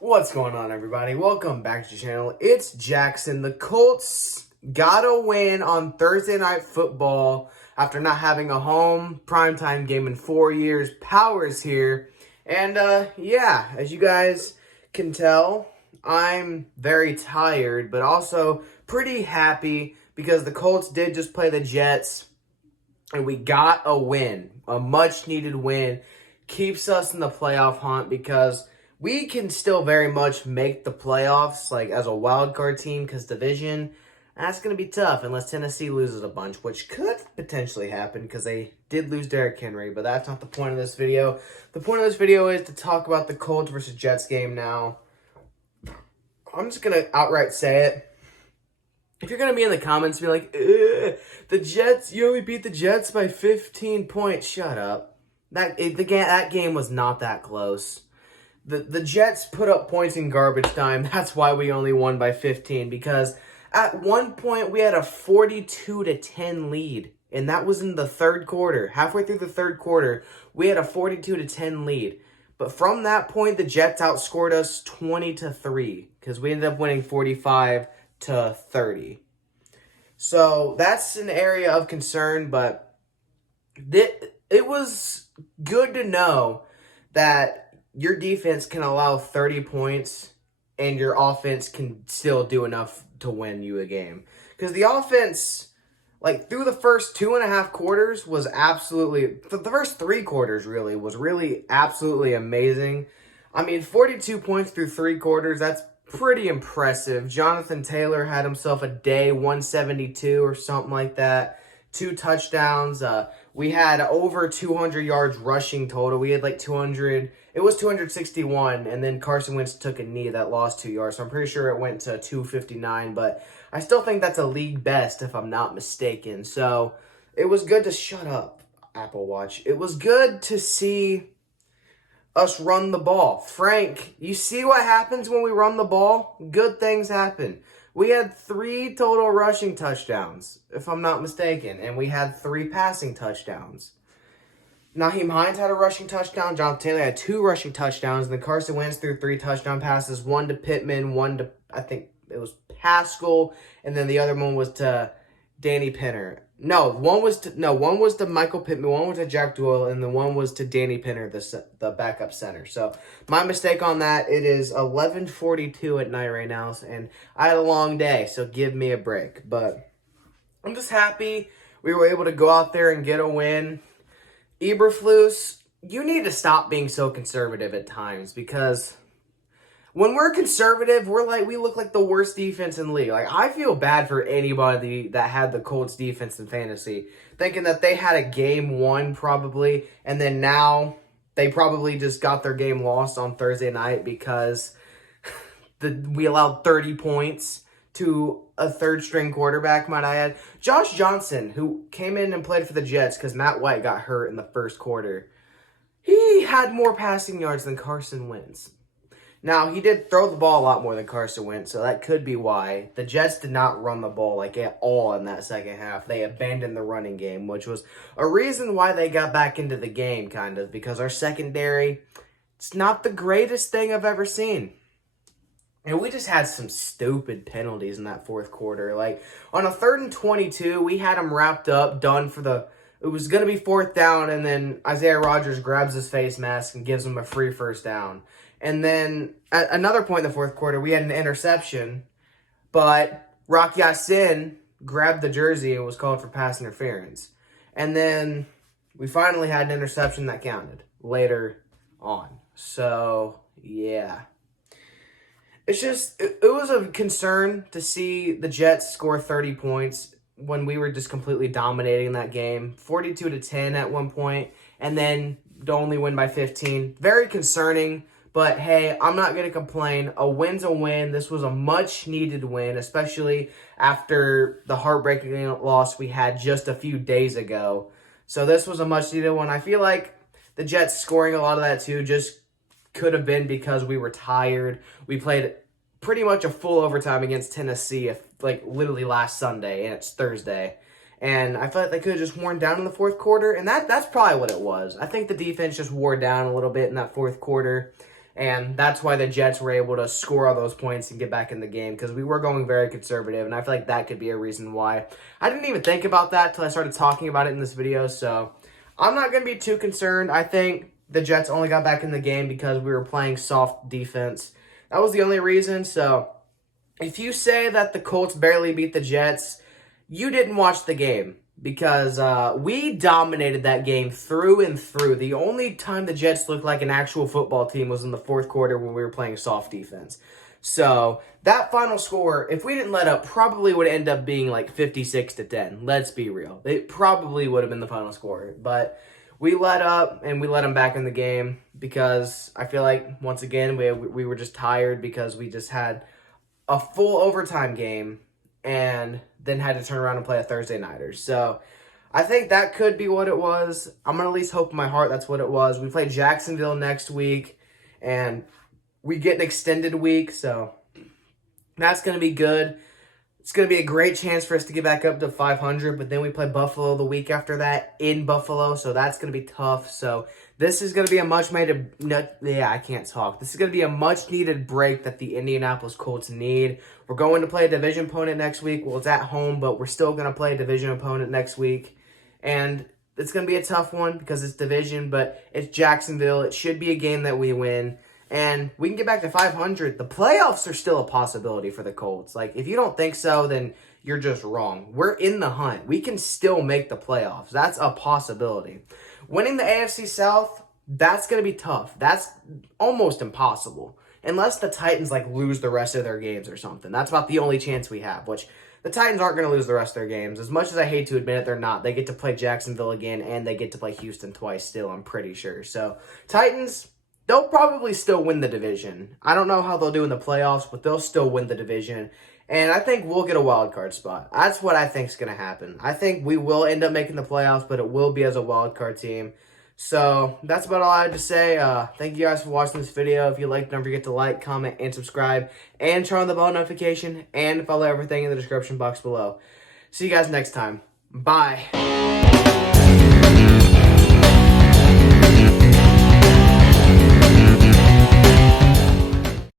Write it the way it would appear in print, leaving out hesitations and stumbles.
What's going on, everybody? Welcome back to the channel. It's Jackson. The Colts got a win on Thursday Night Football after not having a home primetime game in 4 years. Power's here. And, yeah, as you guys can tell, I'm very tired, but also pretty happy because the Colts did just play the Jets, and we got a win. A much-needed win. Keeps us in the playoff hunt because we can still very much make the playoffs, like, as a wild card team, because division, that's going to be tough unless Tennessee loses a bunch, which could potentially happen because they did lose Derrick Henry, but that's not the point of this video. The point of this video is to talk about the Colts versus Jets game now. I'm just going to outright say it. If you're going to be in the comments and be like, the Jets, you only beat the Jets by 15 points, shut up. That game was not that close. The Jets put up points in garbage time. That's why we only won by 15. Because at one point we had a 42-10 lead. And that was in the third quarter. Halfway through the third quarter, we had a 42-10 lead. But from that point, the Jets outscored us 20-3. Because we ended up winning 45-30. So that's an area of concern. But it was good to know that your defense can allow 30 points and your offense can still do enough to win you a game. Because the offense, like, through the first 2.5 quarters was absolutely, the first 3 quarters really, was really absolutely amazing. I mean, 42 points through 3 quarters, that's pretty impressive. Jonathan Taylor had himself a day, 172 or something like that. 2 touchdowns. We had over 200 yards rushing total. We had like 200. It was 261, and then Carson Wentz took a knee that lost 2 yards. So I'm pretty sure it went to 259, but I still think that's a league best if I'm not mistaken. So it was good to shut up, Apple Watch. It was good to see us run the ball. Frank, you see what happens when we run the ball? Good things happen. We had 3 total rushing touchdowns, if I'm not mistaken, and we had 3 passing touchdowns. Naheem Hines had a rushing touchdown. Jonathan Taylor had 2 rushing touchdowns, and then Carson Wentz threw 3 touchdown passes, 1 to Pittman, 1 to, I think it was Pascal, and then the other one was to Danny Pinner. One was to Michael Pittman, 1 was to Jack Doyle, and then 1 was to Danny Pinner, the backup center. So my mistake on that. It is 11:42 at night right now, and I had a long day, so give me a break. But I'm just happy we were able to go out there and get a win. Eberflus, you need to stop being so conservative at times, because when we're conservative, we look like the worst defense in the league. Like, I feel bad for anybody that had the Colts defense in fantasy, thinking that they had a game won probably, and then now they probably just got their game lost on Thursday night because we allowed 30 points to a third-string quarterback, might I add. Josh Johnson, who came in and played for the Jets because Matt White got hurt in the first quarter, he had more passing yards than Carson Wentz. Now, he did throw the ball a lot more than Carson Wentz, so that could be why. The Jets did not run the ball like at all in that second half. They abandoned the running game, which was a reason why they got back into the game, kind of, because our secondary, it's not the greatest thing I've ever seen. And we just had some stupid penalties in that fourth quarter. Like, on a 3rd and 22, we had them wrapped up, done for the... It was going to be 4th down, and then Isaiah Rodgers grabs his face mask and gives him a free first down. And then at another point in the fourth quarter, we had an interception, but Rock Ya-Sin grabbed the jersey and was called for pass interference. And then we finally had an interception that counted later on. So, yeah. It's just, it was a concern to see the Jets score 30 points when we were just completely dominating that game. 42-10 at one point, and then to only win by 15. Very concerning. But, hey, I'm not going to complain. A win's a win. This was a much-needed win, especially after the heartbreaking loss we had just a few days ago. So this was a much-needed one. I feel like the Jets scoring a lot of that, too, just could have been because we were tired. We played pretty much a full overtime against Tennessee, like, literally last Sunday, and it's Thursday. And I feel like they could have just worn down in the fourth quarter, and that's probably what it was. I think the defense just wore down a little bit in that fourth quarter. And that's why the Jets were able to score all those points and get back in the game, because we were going very conservative, and I feel like that could be a reason why. I didn't even think about that until I started talking about it in this video, so I'm not going to be too concerned. I think the Jets only got back in the game because we were playing soft defense. That was the only reason, so if you say that the Colts barely beat the Jets, you didn't watch the game, because we dominated that game through and through. The only time the Jets looked like an actual football team was in the fourth quarter when we were playing soft defense. So that final score, if we didn't let up, probably would end up being like 56-10. Let's be real. It probably would have been the final score. But we let up, and we let them back in the game because I feel like, once again, we were just tired because we just had a full overtime game and then had to turn around and play a Thursday nighter. So I think that could be what it was. I'm going to at least hope in my heart that's what it was. We play Jacksonville next week, and we get an extended week, so that's going to be good. It's going to be a great chance for us to get back up to 500, but then we play Buffalo the week after that in Buffalo, so that's going to be tough. So this is going to be a much-needed This is going to be a much-needed break that the Indianapolis Colts need. We're going to play a division opponent next week. Well, it's at home, but we're still going to play a division opponent next week. And it's going to be a tough one because it's division, but it's Jacksonville. It should be a game that we win. And we can get back to 500. The playoffs are still a possibility for the Colts. Like, if you don't think so, then you're just wrong. We're in the hunt. We can still make the playoffs. That's a possibility. Winning the AFC South, that's going to be tough. That's almost impossible. Unless the Titans, lose the rest of their games or something. That's about the only chance we have, which the Titans aren't going to lose the rest of their games. As much as I hate to admit it, they're not. They get to play Jacksonville again, and they get to play Houston twice still, I'm pretty sure. So, Titans, they'll probably still win the division. I don't know how they'll do in the playoffs, but they'll still win the division. And I think we'll get a wild card spot. That's what I think is going to happen. I think we will end up making the playoffs, but it will be as a wild card team. So that's about all I had to say. Thank you guys for watching this video. If you liked, don't forget to like, comment, and subscribe. And turn on the bell notification. And follow everything in the description box below. See you guys next time. Bye.